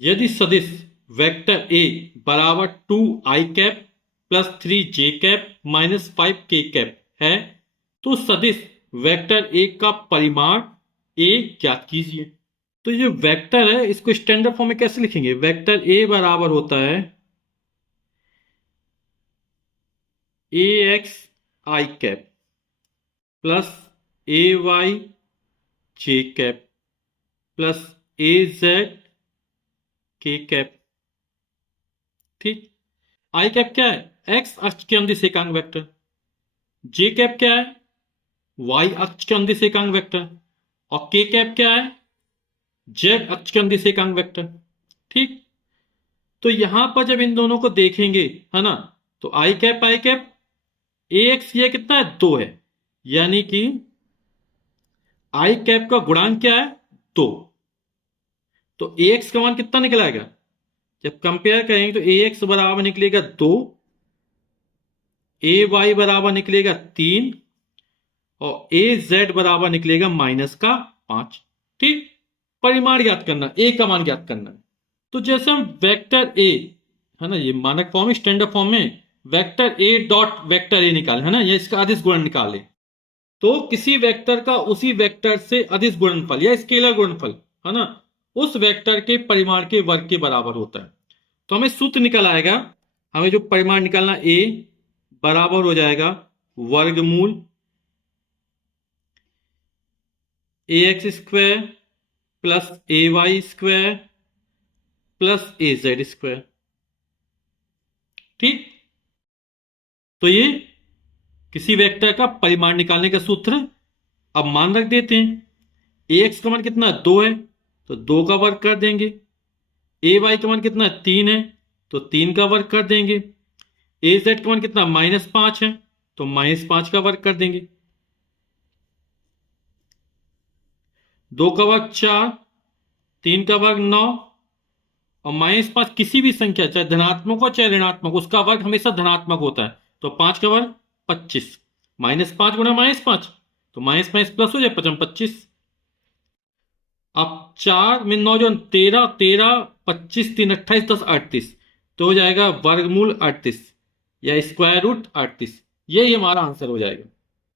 यदि सदिश vector A बराबर 2i cap plus 3j cap minus 5k cap है तो सदिश वेक्टर ए का परिमाण ए ज्ञात कीजिए। तो ये वेक्टर है, इसको स्टैंडर्ड फॉर्म में कैसे लिखेंगे? वेक्टर ए बराबर होता है ए एक्स आई कैप प्लस ए वाई जे कैप प्लस ए जेड के कैप। ठीक। आई कैप क्या है? एक्स अक्ष के अनुदिश एकांक वेक्टर। जे कैप क्या है? वाई अक्ष के अनुदिश एकांक वेक्टर। और के कैप क्या है? जेड अक्ष के अनुदिश एकांक वेक्टर। ठीक। तो यहां पर जब इन दोनों को देखेंगे, है ना, तो आई कैप ए एक्स ये कितना है? 2 है, यानी कि आई कैप का गुणांक क्या है? 2। तो ए एक्स का मान कितना निकल आएगा? जब कंपेयर करेंगे तो ए एक्स बराबर निकलेगा 2, ए वाई बराबर निकलेगा 3 और ए जेड बराबर निकलेगा -5। ठीक। परिमाण ज्ञात करना, ए का मान ज्ञात करना। तो जैसे हम वेक्टर ए, है ना, ये मानक फॉर्म स्टैंडर्ड फॉर्म में vector A dot vector A निकाले, है ना, या इसका अदिश गुणन निकाले, तो किसी वेक्टर का उसी वेक्टर से अदिश गुणनफल या स्केलर गुणनफल, है ना, उस वेक्टर के परिमाण के वर्ग के बराबर होता है। तो हमें सूत्र निकल आएगा, हमें जो परिमाण निकालना ए बराबर हो जाएगा वर्गमूल ए एक्स स्क्वायर प्लस ए वाई स्क्वायर प्लस ए जेड स्क्वायर। ठीक। तो ये किसी वेक्टर का परिमाण निकालने का सूत्र। अब मान रख देते हैं, ए एक्स का मान कितना है? 2 है, तो 2 का वर्ग कर देंगे। ए वाई का मान कितना है? 3 है, तो 3 का वर्ग कर देंगे। ए जेड का मान कितना? -5 है, तो -5 का वर्ग कर देंगे। 2 का वर्ग 4, 3 का वर्ग 9 और -5 किसी भी संख्या चाहे धनात्मक हो चाहे ऋणात्मक, उसका वर्ग हमेशा धनात्मक होता है। तो 5 का वर्ग 25, -5 गुणा -5, तो माइनस माइनस प्लस हो जाए 25। अब 4 में 9 जो 13, 13 25 3 28 10 38, तो हो जाएगा वर्गमूल 38 या स्क्वायर रूट 38। यही हमारा आंसर हो जाएगा।